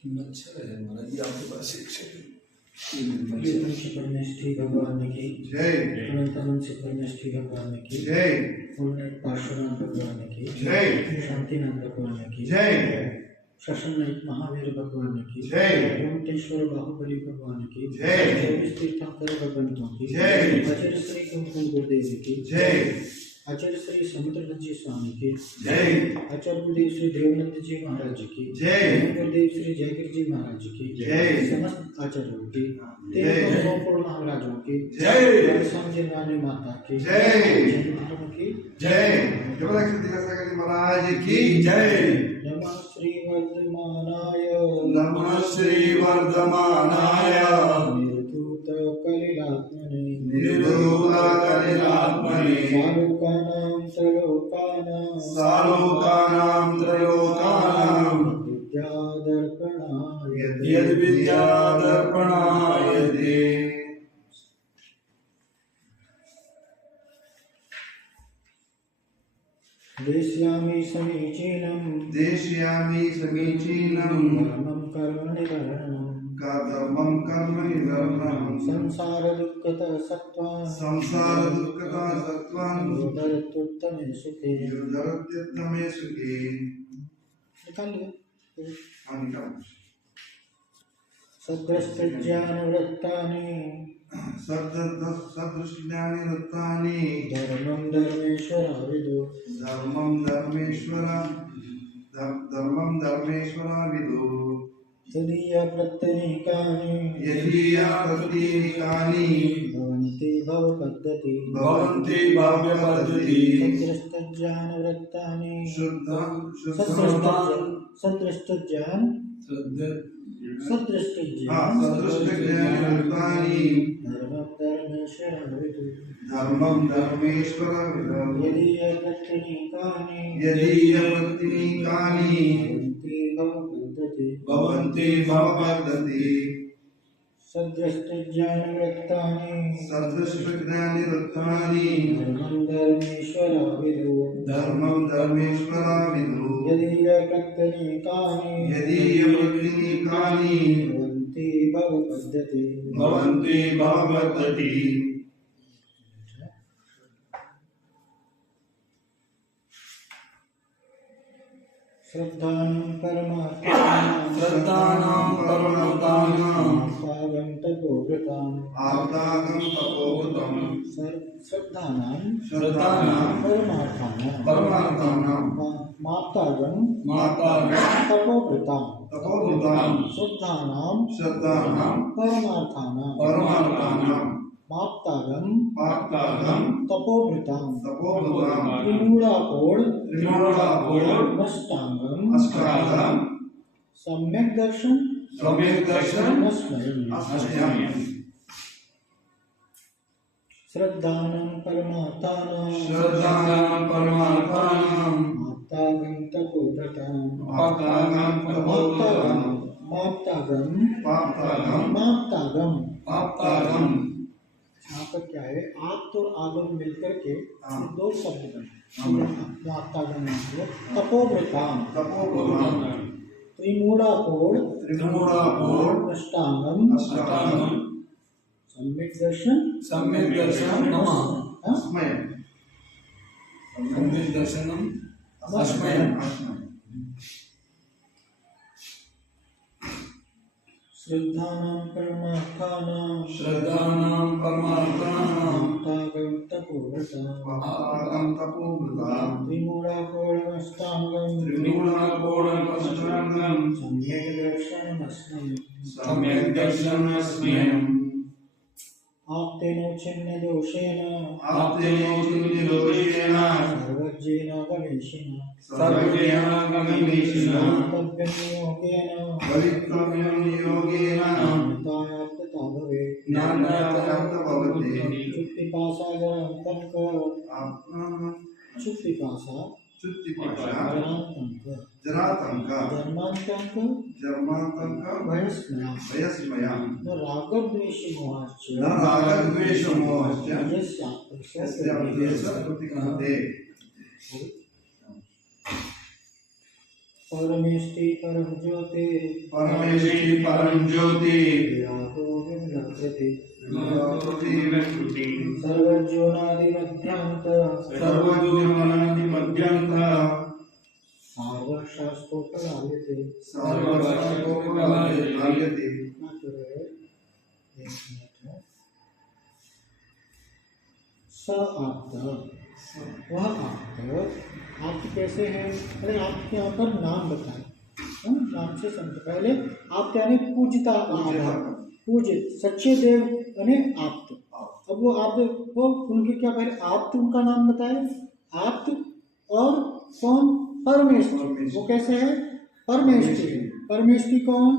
अच्छा है महाराज जी आपके पास एक सेकंड। परमेष्ठी भगवान की जय। अनंत से परमेष्ठी भगवान की जय। पूर्ण पार्श्वनाथ भगवान की जय। शांतिनाथ भगवान की जय। शशन नायक महावीर भगवान की जय। ओमटेश्वर बाहुबली भगवान की जय। 24 तीर्थंकर भगवंतों की जय। आचार्य श्री कुंकुम गुरुदेव की जय। आचार्य श्री समुद्रनाथ जी स्वामी की जय। आचार्य गुरुदेव श्री देवनाथ जी महाराज की जय। गुरुदेव श्री जयगिर जी महाराज की जय। समस्त आचार्यों की जय। तेरह महाराजों की जय। समझवानी माता की जय। जैन धर्म की जय। जबरदस्त दिवस महाराज की जय। नमः श्री वर्धमानाय नमः श्री वर्धमानाय निर्धूत कलिलात्मने निर्धूत कलिलात्मने सालोकानां सालोकानां विद्यादर्पणाय यद्विद्यादर्पणाय ते। देश्यामि समीचीनं देशयामि समीचीनं धर्मं कर्मनिधरणं धर्मं कर्म निधर्मं संसार दुःखतः सत्त्वान् संसार दुःखता सत्त्वं योधरत्युत्तमे सुखे युद्धरत्युत्तमे सुखे। निकाल लिया सद्रष्टज्ञानवृत्तानि सदृष्टानि वृत्तानि धर्मं धर्मेश्वराविदो धर्मं धर्मेश्वराविदो तदीयप्रत्यनीकानि यदीयाप्रतीकानि भवन्ति भवपद्धति भवन्ति भव्यपद्धति सद्रष्टज्ञानवृत्तानि सदृष्टानि सद्रष्टज्ञान सदृष्टज्ञानवृत्तानि धर्मं धर्मेश्वराविदो धर्मं धर्मेश्वराविदो यदीयप्रत्यनीकानि यदीयप्रतीकानि भवन्ति भवन्ति भवपद्धति भवपद्धति सद्रष्टज्ञानवृत्तानि सदृष्टज्ञानवृत्तानि धर्मं धर्मेश्वराविदो धर्मं धर्मेश्वराविदो यदीयप्रत्यनीकानि यदीयप्रतीकानि भवन्ति भवपद्धति भवन्ति भवपद्धति। श्रद्धानां परमार्थानां आप्तागं तपोवृताम् आप्तागं तपोवृतं श्रद्धानां परमार्थानां माप्तागं तपोवृतं श्रद्धानां परमार्थानां माप्तागं तपोवृतं त्रिमूढाकोड अष्टांगं सम्यक् दर्शन अस्मयम्। श्रद्धानां परमार्थानां माप्तागं तपोवृताम् माप्तागम यहाँ पर क्या है, आप तो आगम मिलकर के दो शब्द बने माप्तागम तपोवृताम त्रिमूढ़ाकोड अष्टांगम सम्यक् दर्शन श्रद्धानां परमार्थानां माप्तागं तपोवृताम् त्रिमूढ़ाकोड अष्टांगम सम्यक् दर्शनमस्मयम् आप्तेनोच्छिन्न दोषेण सर्वज्ञेन गणेशिना भवितव्यं योगेन नान्यथायाप्तता भवेत् चुप्पिपासा जरातंक भयस्मया रागद्वेषमोहश्च यस्याप्तस्य प्रतिकन्ते। परमेष्टि परम ज्योति परमेष्टि परम ज्योति विरागो विमलाकृति विमलाकृति विकृति सर्वज्योनादि मध्यांत सर्वज्ञानादि मध्यंत सर्वशास्त्रोपलायते सर्वशास्त्रोपलायते स आप्त वह आप कैसे हैं? अरे आपके यहाँ पर नाम बताएं, नाम से समझ। पहले आप यानी पूजता पूजित सच्चे देव यानी आप्त। अब वो आप वो उनके क्या पहले आप्त उनका नाम बताए आप्त और कौन परमेष्टि। वो कैसे है? परमेष्टि। परमेष्टि कौन?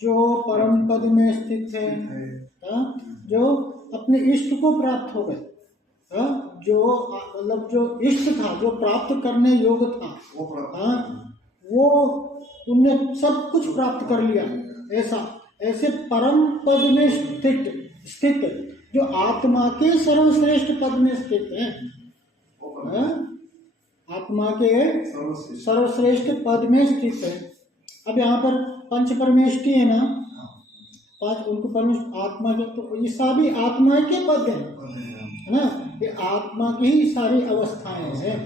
जो परम पद में स्थित है, जो अपने इष्ट को प्राप्त हो गए, जो मतलब जो इष्ट था, जो प्राप्त करने योग्य था, वो उनने सब कुछ प्राप्त कर लिया। ऐसे परम पद में स्थित जो आत्मा के सर्वश्रेष्ठ पद में स्थित है, आत्मा के सर्वश्रेष्ठ पद में स्थित है। अब यहाँ पर पंच परमेष्टि है ना, पांच उनको परमेष्टि आत्मा के, तो ये सभी आत्मा के पद है ना, ये आत्मा की ही सारी अवस्थाएं हैं।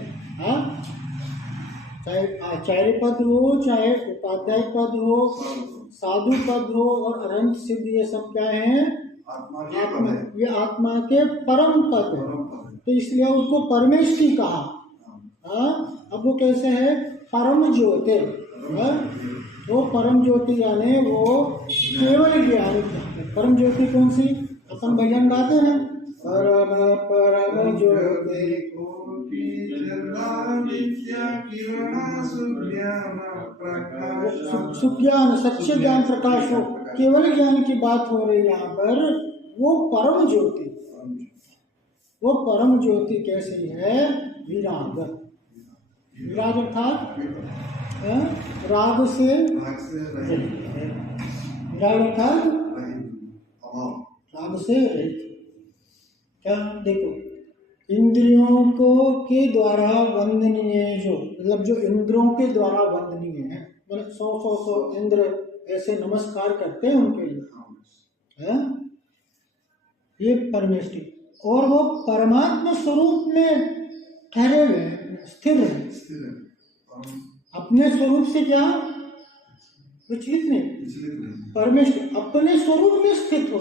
चाहे आचार्य पद हो, चाहे उपाध्याय पद हो, साधु पद हो और अनंत सिद्ध, ये सब क्या है? आत्मा। ये आत्मा के परम पद है, तो इसलिए उनको परमेष्टि कहा। अब वो कैसे है? परम ज्योति। वो परम ज्योति यानी वो केवल ज्ञान। परम ज्योति कौन सी? अपन भजन गाते हैं, परम परम ज्योति सुज्ञान सच्चे ज्ञान प्रकाश हो, केवल ज्ञान की बात हो रही है यहाँ पर। वो परम ज्योति, वो परम ज्योति कैसी है? विराग। विराग अर्थात राग से विराग अर्थात राग से रहित। क्या देखो, इंद्रियों को के द्वारा वंदनीय, जो मतलब जो इंद्रियों के द्वारा वंदनीय है, मतलब 100 इंद्र ऐसे नमस्कार करते हैं उनके लिए, है ये परमेष्टि। और वो परमात्मा स्वरूप में ठहरे हुए स्थिर है, अपने स्वरूप से क्या विचलित नहीं। परमेष्टि अपने स्वरूप में स्थित हो,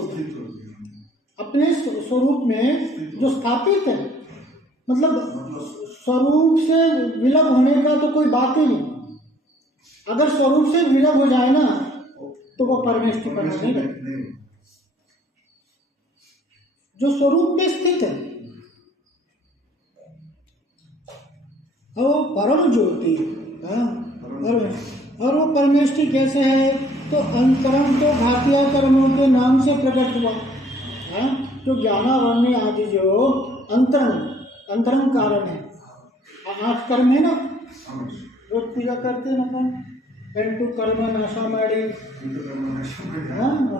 अपने स्वरूप में जो स्थापित है, मतलब स्वरूप से विलग होने का तो कोई बात ही नहीं। अगर स्वरूप से विलग हो जाए ना, तो वो परमेष्टि पर नहीं रहती। जो स्वरूप में स्थित है वो परम ज्योति। और वो परमेष्टि कैसे है? तो अंतरंग तो घातिया कर्मों के नाम से प्रकट हुआ। जो ज्ञानावरण्य आदि जो अंतरंग कारण है, 8 कर्म है ना, रोज पूजा करते हैं अपन, पेंटू कर्म नाशा माड़ी,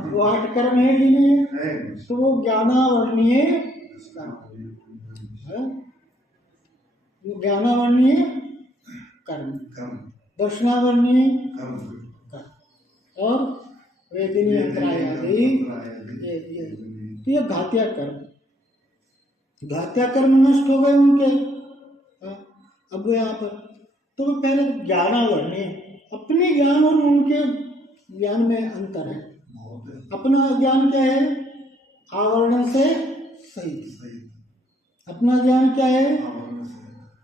वो 8 कर्म है कि नहीं है? तो वो ज्ञानावरणीय कर्म, दर्शनावरणीय कर्म और वेदिनी अंतराय आदि, तो ये घातिया कर्म नष्ट हो गए उनके। अब यहाँ पर तो पहले ज्ञानावरणीय, अपने ज्ञान और उनके ज्ञान में अंतर है। अपना ज्ञान क्या है? आवरण से सहित। अपना ज्ञान क्या है?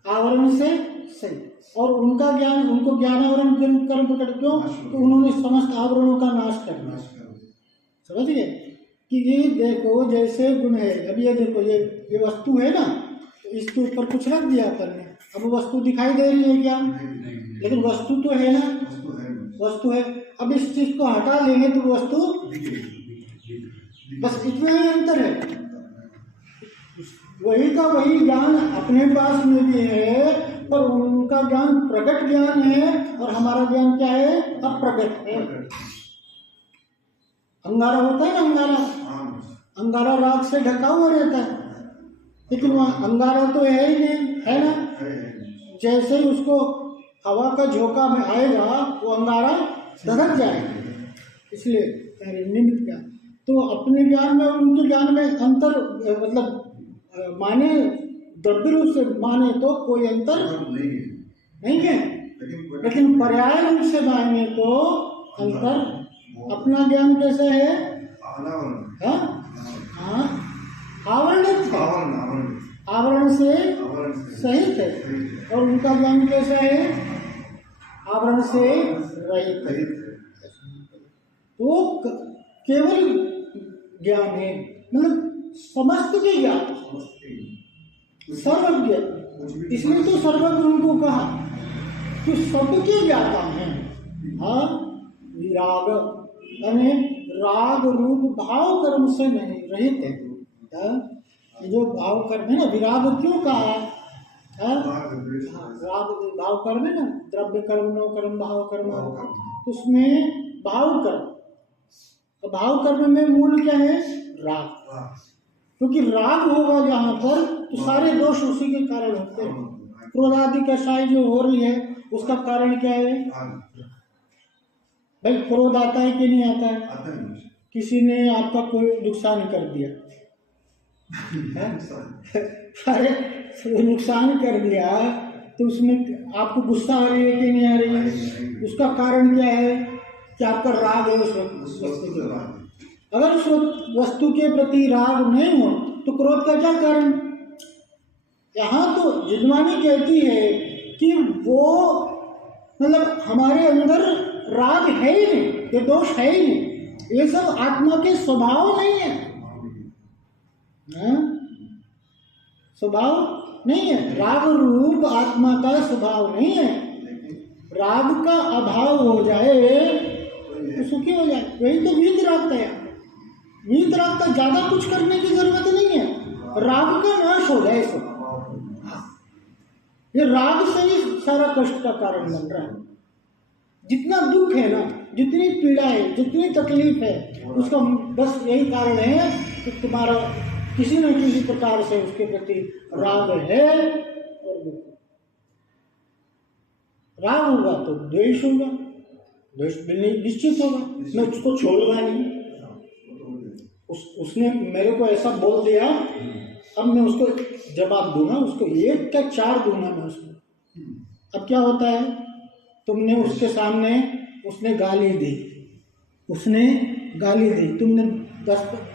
आवरण से सहित। और उनका ज्ञान, उनको ज्ञानावरण कर्म प्रकट, क्यों? तो उन्होंने समस्त आवरणों का नाश कर दिया। समझ गए कि ये देखो जैसे गुण है। अब ये देखो, ये वस्तु है ना, तो इसके ऊपर कुछ रख दिया अपन ने, अब वस्तु दिखाई दे रही है क्या? लेकिन वस्तु तो है ना, वस्तु है। अब इस चीज को हटा लेंगे तो वस्तु, बस इतना ही अंतर है। वही का वही ज्ञान अपने पास में भी है, पर उनका ज्ञान प्रकट ज्ञान है और हमारा ज्ञान क्या है? अप्रकट है। अंगारा होता है ना, अंगारा राग से ढका हुआ रहता है, लेकिन वहाँ अंगारा तो है ही नहीं, है ना। जैसे ही उसको हवा का झोंका में आएगा वो अंगारा धधक जाएगा, इसलिए कह रहे निमित्त ज्ञान। तो अपने ज्ञान में और उनके ज्ञान में अंतर मतलब माने द्रव्य रूप से माने तो कोई अंतर नहीं है, लेकिन पर्याय रूप से माने तो अंतर। अपना ज्ञान कैसा है? हाँ, आवरणित है, आवरण से सहित है। और उनका ज्ञान कैसा है? आवरण से रहित है। तो केवल ज्ञान है, मतलब समस्त के ज्ञान, सर्वज्ञ। इसलिए तो सर्वज्ञ उनको कहा कि सबके ज्ञाता है। हाँ, विराग यानी राग रूप भाव कर्म से नहीं रहित है। जो भाव कर्म है ना, विराग क्यों कहा? राग भाव कर्म है ना, द्रव्य कर्म, नो कर्म, भाव कर्म, उसमें भाव कर्म। तो भाव कर्म में मूल क्या है? राग। क्योंकि राग होगा जहाँ पर तो सारे दोष उसी के कारण होते हैं। क्रोध आदि कषाय जो हो रही है उसका कारण क्या है? भाई क्रोध आता है कि नहीं आता है? किसी ने आपका कोई नुकसान कर दिया, अरे नुकसान कर दिया तो उसमें आपको गुस्सा आ रही है कि नहीं आ रही है? उसका कारण क्या है? कि आपका राग है उस वस्तु के प्रति। अगर उस वस्तु के प्रति राग नहीं हो तो क्रोध का क्या कारण? यहाँ तो जिज्ञानी कहती है कि वो मतलब हमारे अंदर राग है ही नहीं, ये दोष है ही नहीं, ये सब आत्मा के स्वभाव नहीं है, स्वभाव नहीं है। राग रूप आत्मा का स्वभाव नहीं है। राग का अभाव हो जाए तो सुखी हो जाए, वही तो वीतराग है। वीतराग का ज्यादा कुछ करने की जरूरत नहीं है, राग का नाश हो जाए सब। ये राग से ही सारा कष्ट का कारण बन रहा है। जितना दुख है ना, जितनी पीड़ा है, जितनी तकलीफ है, उसका बस यही कारण है कि तुम्हारा किसी न किसी प्रकार से उसके प्रति राग है। और दुख राग होगा तो द्वेष होगा, द्वेष निश्चित होगा। मैं उसको छोड़ूंगा नहीं, उसने मेरे को ऐसा बोल दिया, अब मैं उसको जवाब दूंगा, उसको एक क्या चार दूंगा मैं उसको। अब क्या होता है? तुमने उसके सामने उसने गाली दी, तुमने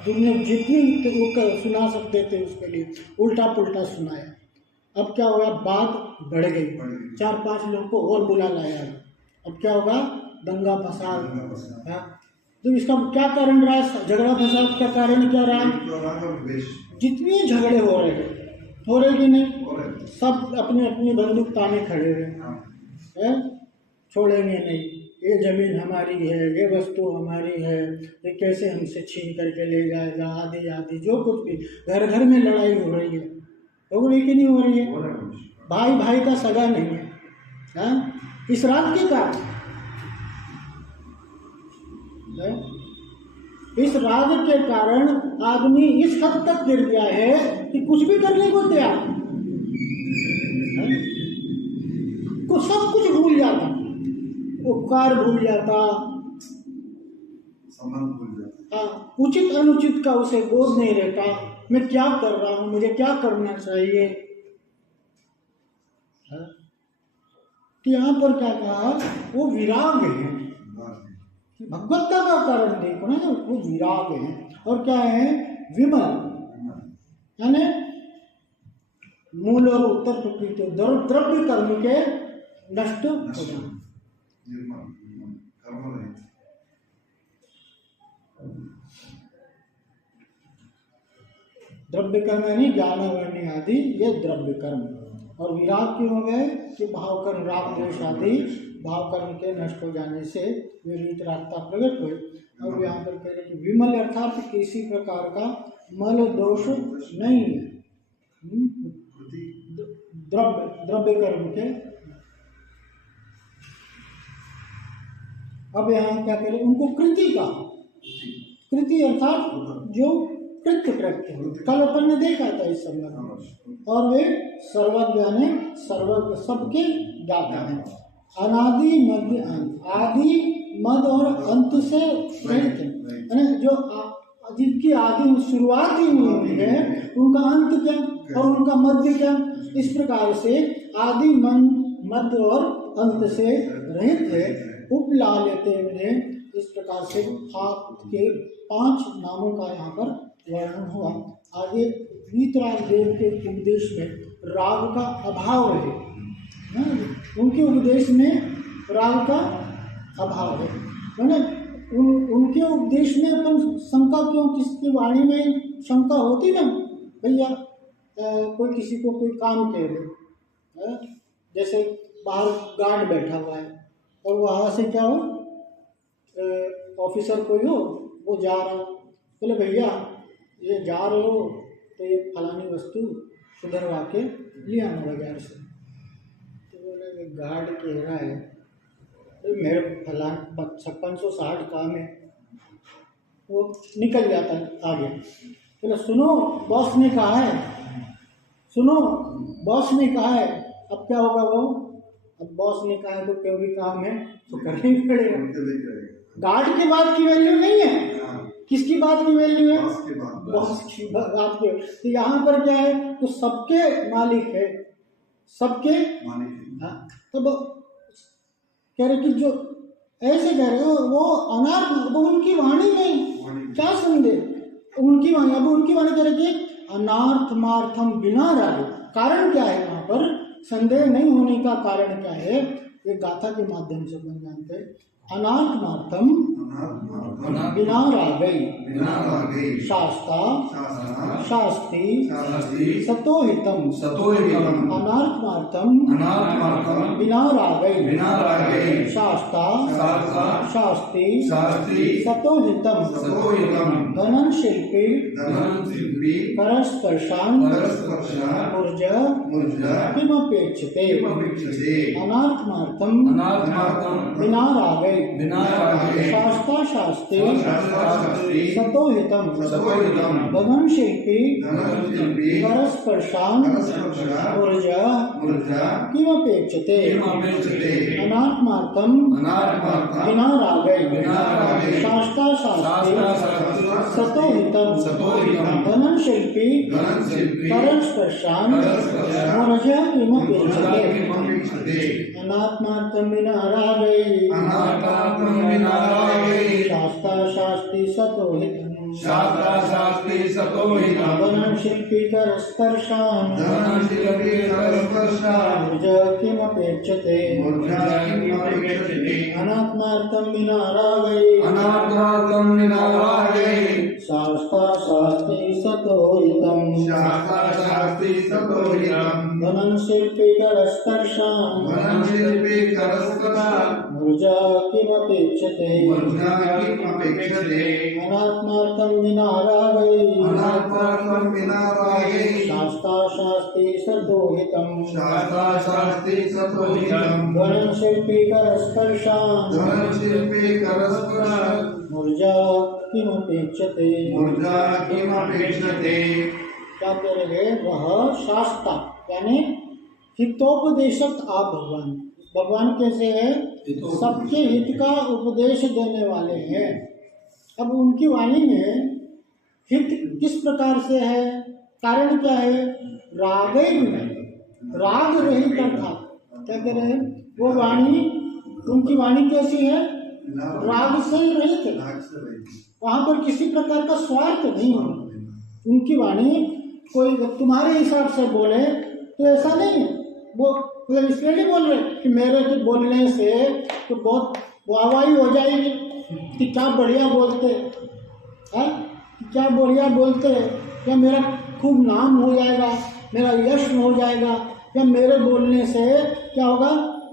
तुमने जितनी वो सुना सकते थे उसके लिए उल्टा पुल्टा सुनाया। अब क्या होगा? बात बढ़ गई, 4-5 लोग को और बुला लाया। अब क्या होगा? दंगा फसाद। तो इसका क्या कारण रहा? झगड़ा फसाद का कारण क्या रहा? जितने झगड़े हो रहे कि नहीं, सब अपनी अपनी बंदूक ताने खड़े हैं, छोड़ेंगे नहीं। ये जमीन हमारी है, ये वस्तु हमारी है, ये कैसे हमसे छीन करके ले जाएगा, आदि आदि जो कुछ भी। घर घर में लड़ाई हो रही है, हो रही कि नहीं हो रही है? भाई भाई का सगा नहीं है, हाँ? इस राग के कारण, इस राग के कारण आदमी इस हद तक गिर गया है कि कुछ भी करने को तैयार, को सब कुछ भूल जाता, उपकार भूल जाता, उचित अनुचित का उसे बोध नहीं रहता। मैं क्या कर रहा हूँ, मुझे क्या करना चाहिए। तो यहाँ पर क्या कहा? वो विराग है, भगवत्ता का कारण देखो ना, वो विराग है। और क्या है? विमल, यानी मूल और उत्तर प्रकृति द्रव्य कर्म के नष्ट हो जाना। द्रव्य कर्म यानी ज्ञान वर्णी आदि, ये द्रव्य कर्म। और विराग क्यों हो गए? कि भाव कर्म, राग द्वेष आदि भाव कर्म के नष्ट हो जाने से विपरीत रागता प्रकट हुई। और यहाँ पर कह रहे कि विमल अर्थात किसी प्रकार का मल दोष नहीं है, द्रव्य कर्म के। अब यहाँ क्या कह रहे? उनको कृति का, कृति अर्थात जो कृत्य कृत्य, कल अपन ने देखा था इस संबंध में। और वे सर्वज्ञ यानी सर्वज्ञ, सबके ज्ञाता हैं। अनादि मध्य अंत, आदि मध्य और अंत से रहित है ना, जो जिनकी आदि शुरुआत ही नहीं हुई है उनका अंत क्या और उनका मध्य क्या। इस प्रकार से आदि मध्य और अंत से रहित है। उपला लेते हुए इस प्रकार से आपके 5 नामों का यहाँ पर वर्णन हुआ। आगे वीतराग देव के उपदेश में राग का अभाव है, उनके उपदेश में राग का अभाव है ना। उनके उपदेश में अपन शंका क्यों, किसकी वाणी में शंका होती ना भैया, कोई किसी को कोई काम कह दे, जैसे बाहर गार्ड बैठा हुआ है और वहाँ से क्या हो, ऑफिसर कोई हो, वो जा रहा हो, बोले भैया ये जा रहे हो तो ये फलानी वस्तु सुधरवा के ले आना बाजार से। तो बोले गार्ड कह रहा है मेरे फलान 5660 काम है, वो निकल जाता है आगे। बोले सुनो बॉस ने कहा है, सुनो बॉस ने कहा है, अब क्या होगा वो, अब बॉस ने कहा है तो क्यों भी काम है तो करना ही पड़ेगा। गार्ड की बात की वैल्यू नहीं है, किसकी बात की वैल्यू है, बॉस की बात की। तो यहाँ पर क्या है, तो सबके मालिक है, सबके मालिक। तो कह रहे कि जो ऐसे कह रहे हो वो अनार्थ, वो उनकी वाणी नहीं, क्या संदेह उनकी वाणी। अब उनकी वाणी कह रहे कि अनार्थमार्थम बिना राग, कारण क्या है वहां पर, संदेह नहीं होने का कारण क्या है, ये गाथा के माध्यम से बन जानते हैं। अनार्थमार्थम बिना रागई शास्ता शास्ति सतोहितम अनार्थमार्थम बिना रागई शास्ता शास्ति सतोहितम धनन शिल्पी करस्पर्शान ऊर्जा किमपेक्षते अनार्थमार्थम बिना रागई शास्ता शास्त्रे सतोहितम धनन शिल्पी करस्पर्शान ऊर्जा किमपेक्षते अनात्मार्थम बिना रागै शास्ता शास्त्रे सतोहितम धनन शिल्पी करस्पर्शान ऊर्जा किमपेक्षते अनात्मार्थम बिना रागै शास्ता शास्ति सतोहितम धनन शिल्पी करस्पर्शान ऊर्जा किमपेक्षते अनात्मार्थम बिना रागै शास्ता शास्ति सतोहितम धनन शिल्पी करस्पर्शान ऊर्जा किमपेक्षते अनात्मार्थम बिना रागै शास्ता शास्ति सतोहितम धनन शिल्पी करस्पर्शान ऊर्जा किमपेक्षते। क्या कह रहे हैं, वह शास्ता यानी हितोपदेशक आप भगवान, भगवान कैसे है, सबके हित का उपदेश देने वाले हैं। अब उनकी वाणी में हित किस प्रकार से है, कारण क्या है, रागै राग रहित अर्थात क्या कह रहे हैं, वो वाणी, उनकी वाणी कैसी है, राग से रहित है, वहां पर किसी प्रकार का स्वार्थ नहीं है। उनकी वाणी कोई तुम्हारे हिसाब से बोले तो ऐसा नहीं है, वो मतलब इसलिए नहीं बोल रहे कि मेरे के बोलने से तो बहुत वाहवाही हो जाएगी कि क्या बढ़िया बोलते हैं, क्या बढ़िया बोलते, क्या मेरा खूब नाम हो जाएगा, मेरा यश हो जाएगा, या मेरे बोलने से क्या होगा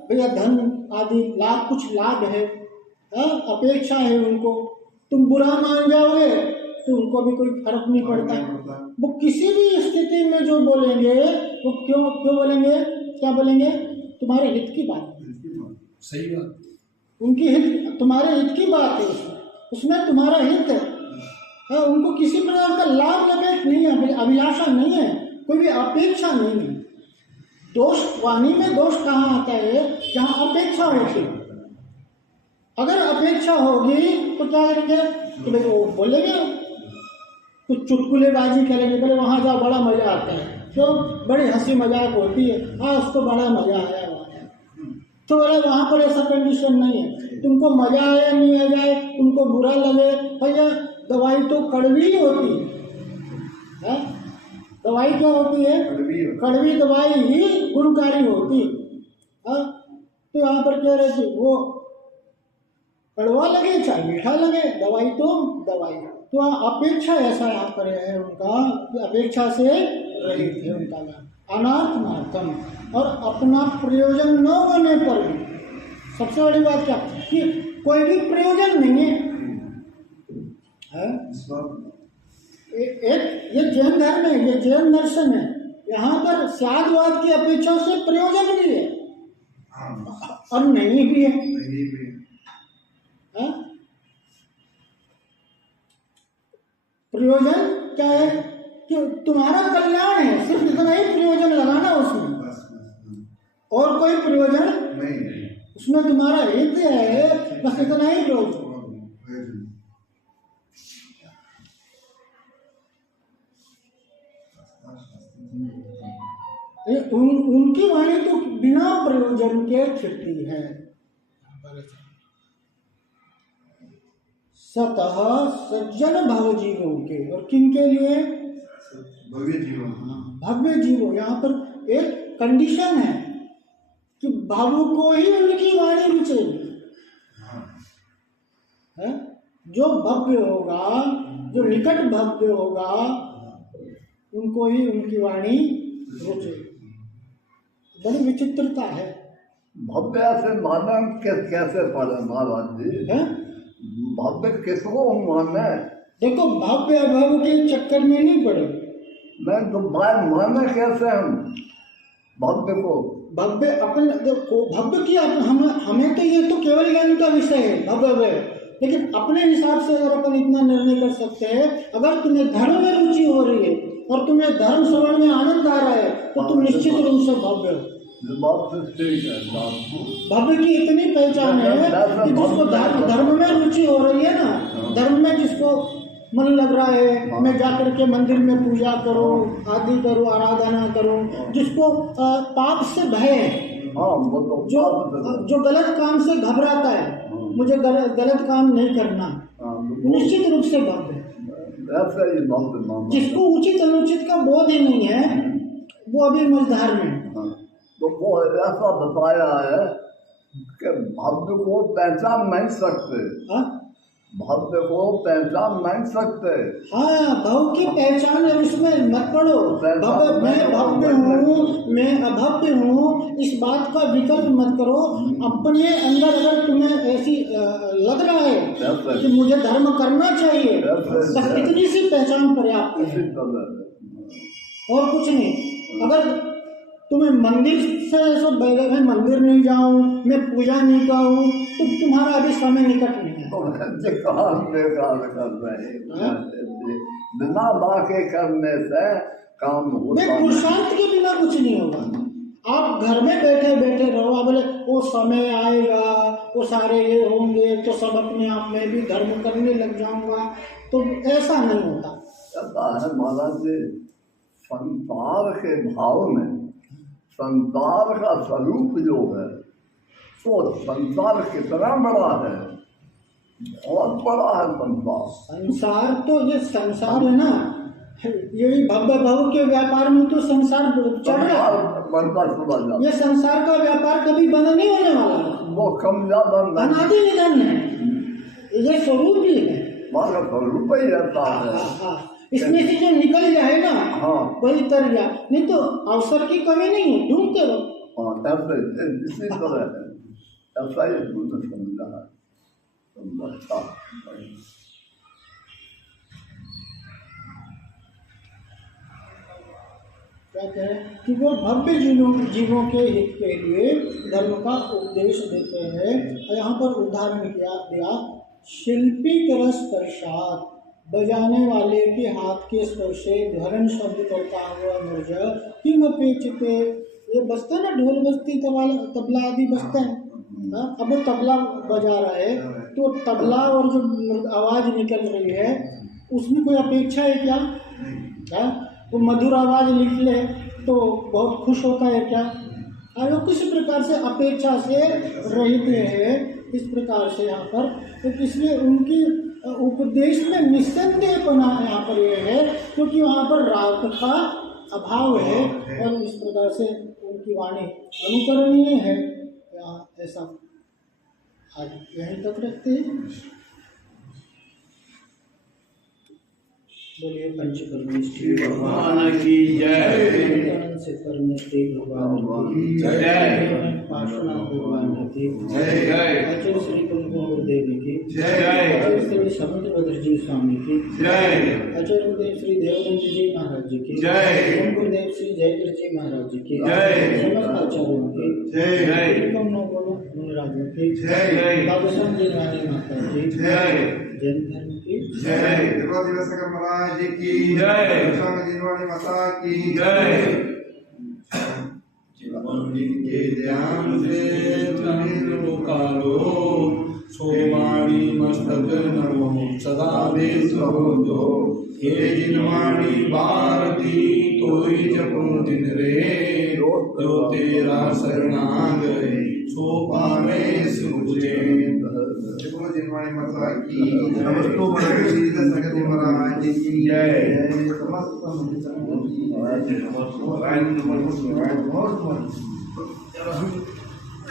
भैया, धन आदि लाभ, कुछ लाभ है, अपेक्षा है उनको, तुम बुरा मान जाओगे तो उनको भी कोई फर्क नहीं पड़ता। वो किसी भी स्थिति में जो बोलेंगे वो क्यों बोलेंगे, क्या बोलेंगे, तुम्हारे हित की बात, सही बात, उनकी हित, तुम्हारे हित की बात है, उसमें तुम्हारा हित है, उनको किसी प्रकार का लाभ लपेट नहीं है, अभिलाषा नहीं है, कोई भी अपेक्षा नहीं है। दोष, वाणी में दोष कहाँ आता है? जहाँ अपेक्षा होती है। अगर अपेक्षा होगी तो क्या करेंगे कि भाई वो बोलेंगे, कुछ चुटकुलेबाजी करेंगे, बोले वहाँ जाओ बड़ा मजा आता है, तो बड़ी हंसी मजाक होती है, हाँ उसको बड़ा मजा आया वहाँ। तो बोले वहाँ पर ऐसा कंडीशन नहीं है, तुमको मजा आया नहीं आ जाए, तुमको बुरा लगे, भैया दवाई तो कड़वी होती है। दवाई क्या होती है? कड़वी दवाई ही गुणकारी होती है। तो यहाँ पर कह रहे थे वो कड़वा लगे चाहे मीठा लगे, दवाई तो दवाई। तो अपेक्षा ऐसा यहाँ पर है उनका कि अपेक्षा से रहित है उनका नाम, अनात्मार्थम। और अपना प्रयोजन न होने पर भी सबसे बड़ी बात क्या कि कोई भी प्रयोजन नहीं है। एक ये जैन धर्म है, ये जैन दर्शन है, यहाँ पर साधवाद की अपेक्षा से प्रयोजन भी है और नहीं भी है। प्रयोजन क्या है कि तुम्हारा कल्याण है, सिर्फ इतना ही प्रयोजन लगाना उसमें, और कोई प्रयोजन नहीं, उसमें तुम्हारा हित है, बस इतना ही प्रयोजन। उनकी वाणी तो बिना प्रयोजन के फिरती है। सतः सज्जन भव जीवों के, और किनके लिए? भव्य जीवों। भव्य जीवों, यहाँ पर एक कंडीशन है कि भावों को ही उनकी वाणी रुचेगी। जो भव्य होगा, जो निकट भव्य होगा, उनको ही उनकी वाणी रुचेगी। बड़ी विचित्रता है। भव्य से माना कैसे पढ़े महाराज जी? भव्य किसको माने? देखो भव्य अभव के चक्कर में नहीं पड़े। मैं तो माने कैसे हम भव्य को? भव्य अपन देखो, भव्य की हमें तो ये तो केवल ज्ञान का विषय है भव्य, लेकिन अपने हिसाब से अगर अपन इतना निर्णय कर सकते हैं, अगर तुम्हें धर्म में रुचि हो रही है और तुम्हें धर्म श्रवण में आनंद आ रहा है तो तुम निश्चित रूप से भव्य हो। भव्य की इतनी पहचान है कि जिसको धर्म में रुचि हो रही है ना, धर्म में जिसको मन लग रहा है, मैं जाकर के मंदिर में पूजा करूं, आदि करूं, आराधना करूं, जिसको पाप से भय है, जो गलत काम से घबराता है, मुझे गलत काम नहीं करना, निश्चित रूप से भव्य। जिसको उचित अनुचित का बोध ही नहीं है, वो अभी मझधार में। तो वो ऐसा बताया है कि भव्य को पहचान नहीं सकते। भव्य को पहचान नहीं सकते। हाँ, भव की पहचान है, उसमें मत पढ़ो भव्य, मैं भव्य हूँ, मैं अभव्य हूँ, इस बात का विकल्प मत करो। अपने अंदर अगर तुम्हें ऐसी लग रहा है कि मुझे धर्म करना चाहिए, बस इतनी सी पहचान पर्याप्त है और कुछ नहीं। अगर तुम्हें मंदिर से ऐसा बैठे, मैं मंदिर नहीं जाऊं, मैं पूजा नहीं करूं, तो तुम्हारा अभी समय निकट नहीं है। बिना बाकी करने से काम होता है। पुरुषार्थ के बिना कुछ नहीं होगा। आप घर में बैठे बैठे रहो, आप बोले वो समय आएगा, वो सारे ये होंगे तो सब अपने आप में भी धर्म करने लग जाऊंगा, तो ऐसा नहीं होता। महाराज जी, संसार के भाव में संसार का स्वरूप जो है, तो संसार कितना बड़ा है, बहुत बड़ा है संसार। संसार तो ये संसार है ना, यही भव्य भव के व्यापार में तो संसार चढ़ रहा है। ये संसार का व्यापार कभी बंद नहीं होने वाला है, वो कम ज्यादा अनादि निधन है, ये स्वरूप ही है, स्वरूप ही रहता है। इसमें से जो निकल जाए ना, वही तर गया, नहीं तो अवसर की कमी नहीं है, ढूंढते रहो। इसी तरह है, ऐसा ही समझा है। क्या कहें कि वो भव्य जीवों के हित के लिए धर्म का उपदेश देते हैं। यहाँ पर उदाहरण दिया, शिल्पी करस प्रसाद, बजाने वाले के हाथ के स्पर्श से धरण शब्द करता हुआ मर्ज किम अपेक्षिते, ये बजता है ना, ढोल बजती, तबला आदि बजता है। हाँ, अब वो तबला बजा रहा है तो तबला और जो आवाज़ निकल रही है उसमें कोई अपेक्षा है क्या? हाँ, वो मधुर आवाज़ निकले तो बहुत खुश होता है क्या? वो किसी प्रकार से अपेक्षा से रहते हैं। इस प्रकार से यहाँ पर तो इसलिए उनकी उपदेश में निस्संदेहपना यहाँ पर ये है, क्योंकि वहाँ पर राग का अभाव है और इस प्रकार से उनकी वाणी अनुकरणीय है। ऐसा आज यहीं तक रखते हैं। बोलिए पंचकर्मेष्ठी भगवान की जय। से कर्मेष्ठी भगवान की जय। पार्श्वनाथ भगवान की जय। आचार्य श्री कुंकुम देवी की जय। आचार्य श्री समुद्रभद्र जी स्वामी की जय। आचार्य गुरुदेव श्री देवदत्त जी महाराज जी की जय। गुरुदेव श्री जयवीर जी महाराज जी की जय। समस्त आचार्यों की जय। मुनिराजों की जय। दादोसन जी रानी माता की जय। जैन धर्म की जय। जगन्नाथ दिवस महाराज की जय। स्वामी जिनवाणी माता की जय। चिरमणि के ध्यान से त्रमिलो कालो सोवाणी मस्तक नमो सदा देशो हे जिनवाणी भारती तोई जपो दिन रे जो तेरा शरणागत सो पावे सुजे। जगन्नाथ जिनवाणी माता की समस्त मराठी संगति महाराज की जय। समस्त